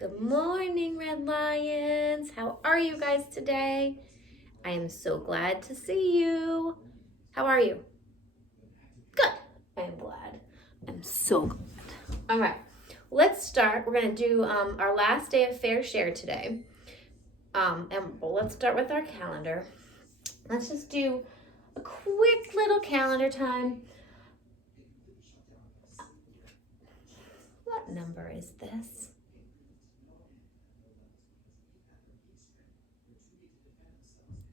Good morning, Red Lions. How are you guys today? I am so glad to see you. How are you? Good. I'm glad. I'm so glad. All right, let's start. We're going to do our last day of Fair Share today. Let's start with our calendar. Let's just do a quick little calendar time. What number is this?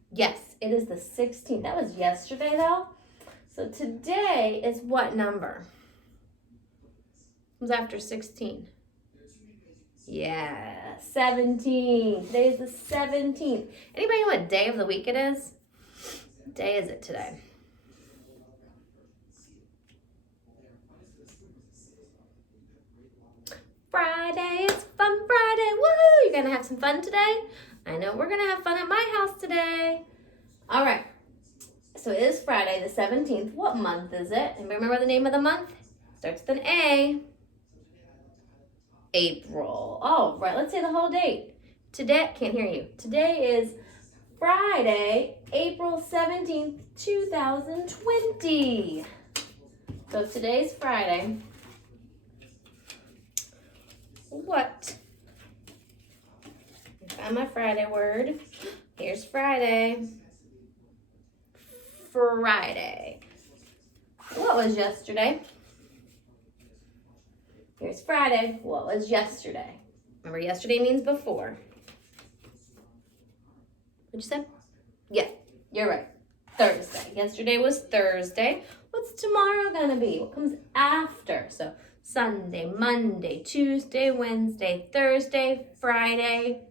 Yes, it is the 16th. That was yesterday, though. So today is what number? It was after 16. Yeah, 17. Today's the 17th. Anybody know what day of the week it is? What day is it today? Friday. It's Fun Friday. Woohoo! You're going to have some fun today? I know we're going to have fun at my house today. All right. So it is Friday the 17th. What month is it? Anybody remember the name of the month? Starts with an A. April. Oh, right. Let's say the whole date. Today, can't hear you. Today is Friday, April 17th, 2020. So today's Friday. What? I found my Friday word. Here's Friday. Friday. What was yesterday? Here's Friday. What was yesterday? Remember, yesterday means before. What'd you say? Yeah, you're right. Thursday. Yesterday was Thursday. What's tomorrow gonna be? What comes after? So Sunday, Monday, Tuesday, Wednesday, Thursday, Friday,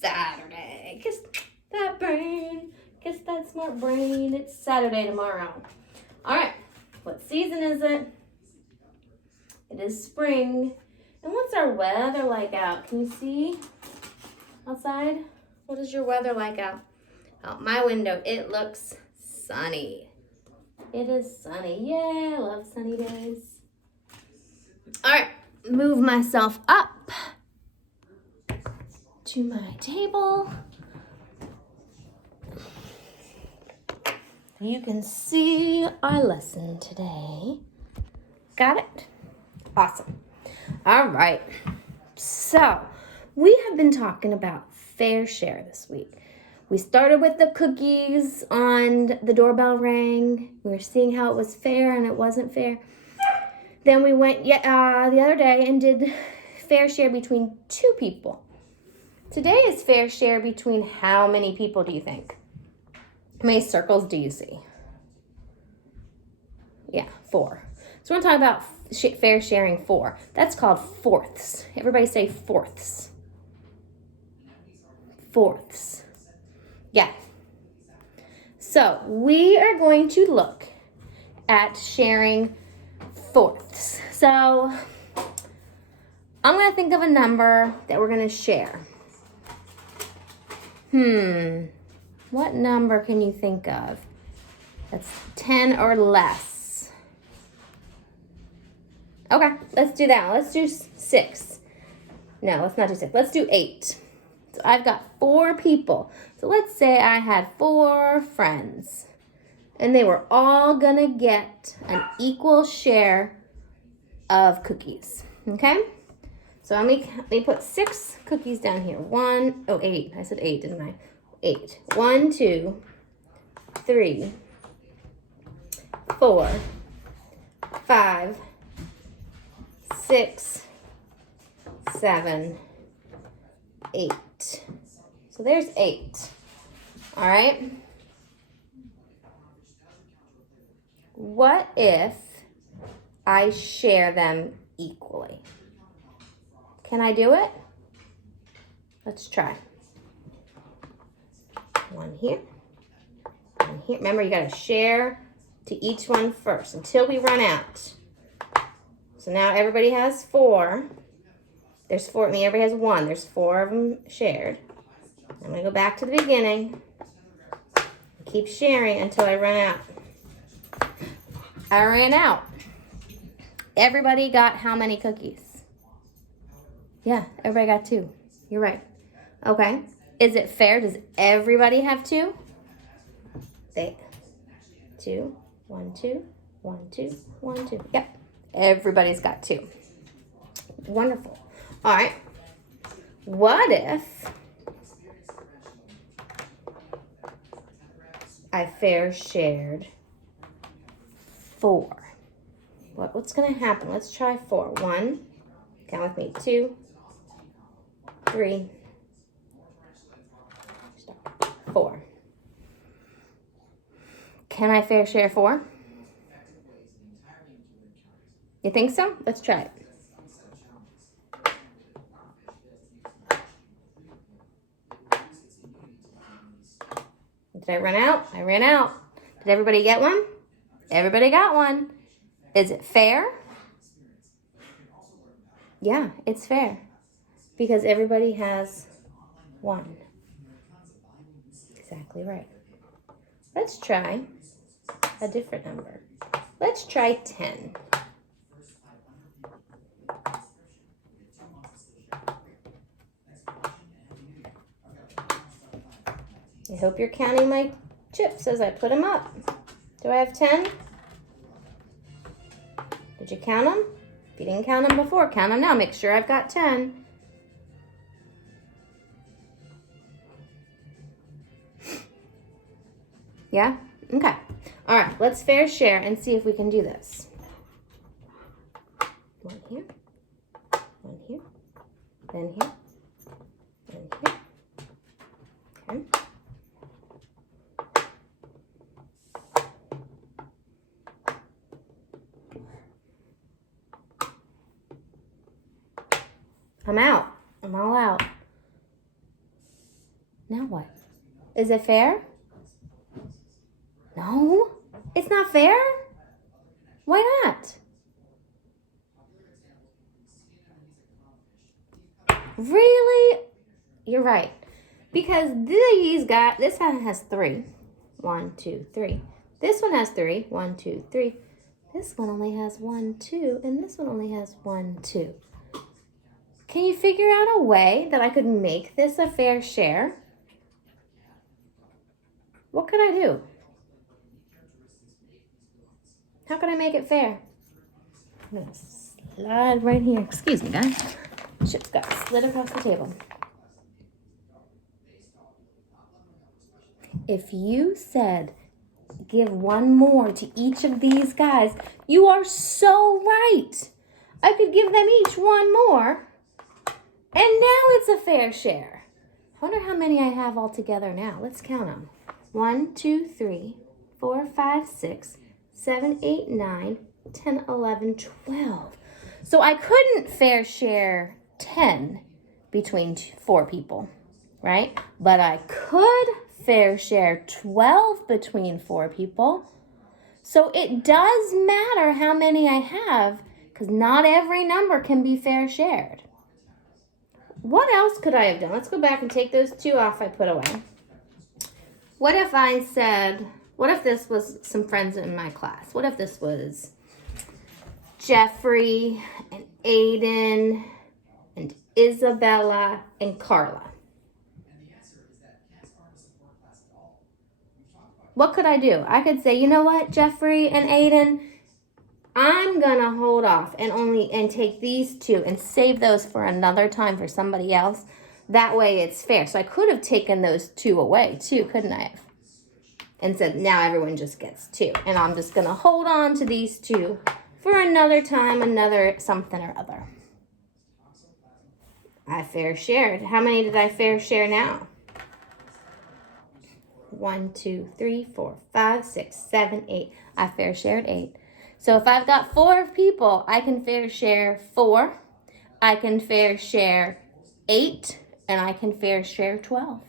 Saturday. Kiss that brain. Kiss that smart brain. It's Saturday tomorrow. All right. What season is it? It is spring. And what's our weather like out? Can you see outside? What is your weather like out? Out my window, it looks sunny. It is sunny. Yeah, I love sunny days. All right, move myself up to my table. You can see our lesson today. Got it? Awesome. All right. So, we have been talking about Fair Share this week. We started with the cookies on the doorbell rang. We were seeing how it was fair and it wasn't fair. Then we went the other day and did Fair Share between 2 people. Today is Fair Share between how many people do you think? How many circles do you see? Yeah, 4. So we're going to talk about fair sharing 4. That's called fourths. Everybody say fourths. Fourths. Yeah. So we are going to look at sharing fourths. So I'm going to think of a number that we're going to share. What number can you think of? That's 10 or less. Okay, let's do that. Let's do 6. No, let's not do 6. Let's do 8. So I've got 4 people. So let's say I had 4 friends. And they were all going to get an equal share of cookies. Okay? So let me put 6 cookies down here. 8. I said 8, didn't I? 8. 1, 2, 3, 4, 5, 6, 7, 8. So there's 8. All right. What if I share them equally? Can I do it? Let's try. 1 here. 1 here. Remember, you got to share to each one first until we run out. So now everybody has 4. There's 4. I mean, everybody has 1. There's 4 of them shared. I'm going to go back to the beginning. Keep sharing until I run out. I ran out. Everybody got how many cookies? Yeah, everybody got 2. You're right. Okay. Is it fair? Does everybody have 2? They 2, 1, 2, 1, 2, 1, 2. Yep. Everybody's got 2. Wonderful. All right. What if I fair shared 4? What's going to happen? Let's try 4. 1, count with me, 2, 3, 4. Can I fair share 4? You think so? Let's try it. Did I run out? I ran out. Did everybody get one? Everybody got one. Is it fair? Yeah, it's fair. Because everybody has 1. Exactly right. Let's try a different number. Let's try 10. I hope you're counting my chips as I put them up. Do I have 10? Did you count them? If you didn't count them before, count them now. Make sure I've got 10. Yeah? Okay. All right, let's fair share and see if we can do this. 1 here, 1 here, then here, then here. Okay. I'm out. I'm all out. Now what? Is it fair? No, it's not fair. Why not? Really? You're right. Because this one has 3. 1, 2, 3. This one has 3. 1, 2, 3. This one only has 1, 2. And this one only has 1, 2. Can you figure out a way that I could make this a fair share? What could I do? How can I make it fair? I'm going to slide right here. Excuse me, guys. Chips got slid across the table. If you said give 1 more to each of these guys, you are so right. I could give them each 1 more, and now it's a fair share. I wonder how many I have all together now. Let's count them. 1, 2, 3, 4, 5, 6, 7, 8, 9, 10, 11, 12. So I couldn't fair share 10 between 4 people, right? But I could fair share 12 between 4 people. So it does matter how many I have, because not every number can be fair shared. What else could I have done? Let's go back and take those 2 off I put away. What if I said, what if this was some friends in my class? What if this was Jeffrey and Aiden and Isabella and Carla? What could I do? I could say, you know what, Jeffrey and Aiden, I'm gonna hold off and take these 2 and save those for another time for somebody else. That way it's fair. So I could have taken those 2 away too, couldn't I have? And said, now everyone just gets 2. And I'm just gonna hold on to these 2 for another time, another something or other. I fair shared. How many did I fair share now? 1, 2, 3, 4, 5, 6, 7, 8. I fair shared 8. So if I've got 4 people, I can fair share 4. I can fair share 8. And I can fair share 12.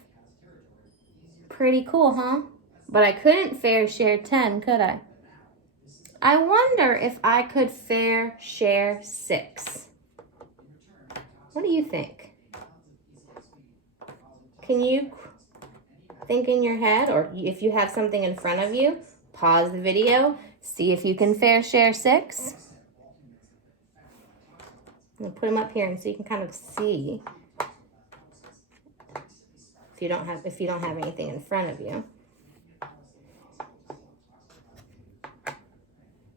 Pretty cool, huh? But I couldn't fair share 10, could I? I wonder if I could fair share 6. What do you think? Can you think in your head, or if you have something in front of you, pause the video, see if you can fair share 6. I'm gonna put them up here and so you can kind of see if you don't have anything in front of you.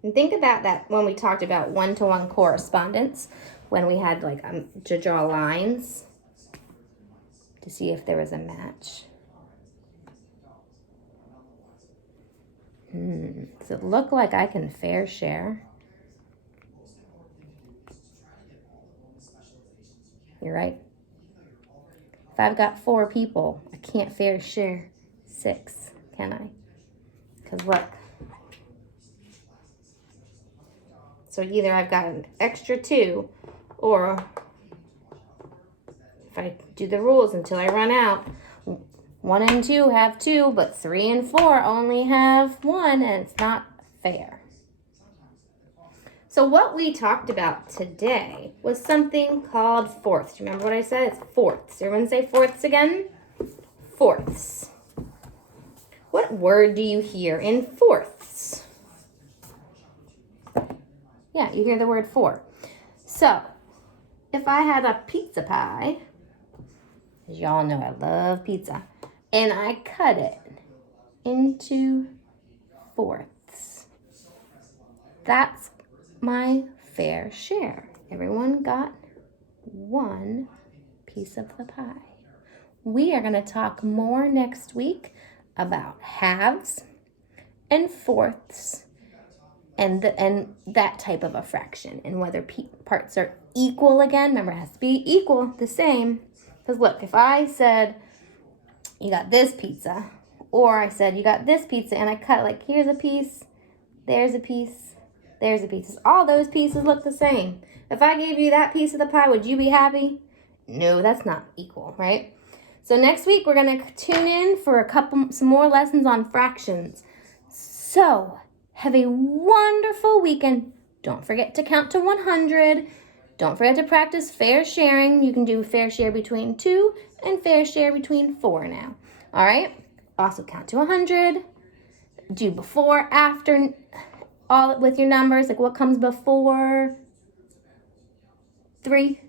And think about that when we talked about one-to-one correspondence, when we had like to draw lines to see if there was a match. Does it look like I can fair share? You're right. If I've got 4 people, I can't fair share 6, can I? Because look. So either I've got an extra 2, or if I do the rules until I run out, 1 and 2 have 2, but 3 and 4 only have 1, and it's not fair. So what we talked about today was something called fourths. Do you remember what I said? It's fourths. Everyone say fourths again? Fourths. What word do you hear in fourths? Yeah, you hear the word 4. So, if I had a pizza pie, as y'all know I love pizza, and I cut it into fourths, that's my fair share. Everyone got 1 piece of the pie. We are going to talk more next week about halves and fourths and that type of a fraction, and whether parts are equal again. Remember, it has to be equal, the same. Because look, if I said you got this pizza, or I said you got this pizza, and I cut like here's a piece, there's a piece, there's a piece. All those pieces look the same. If I gave you that piece of the pie, would you be happy? No, that's not equal, right? So next week we're going to tune in for some more lessons on fractions. So have a wonderful weekend. Don't forget to count to 100. Don't forget to practice fair sharing. You can do fair share between 2 and fair share between 4 now. All right? Also count to 100. Do before, after, all with your numbers. Like what comes before 3?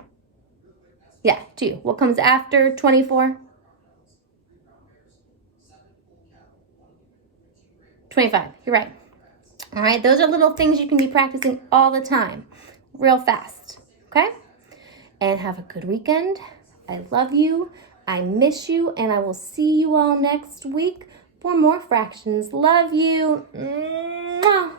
Yeah, 2. What comes after 24? 25. You're right. All right, those are little things you can be practicing all the time, real fast, okay? And have a good weekend. I love you. I miss you, and I will see you all next week for more fractions. Love you. Mwah.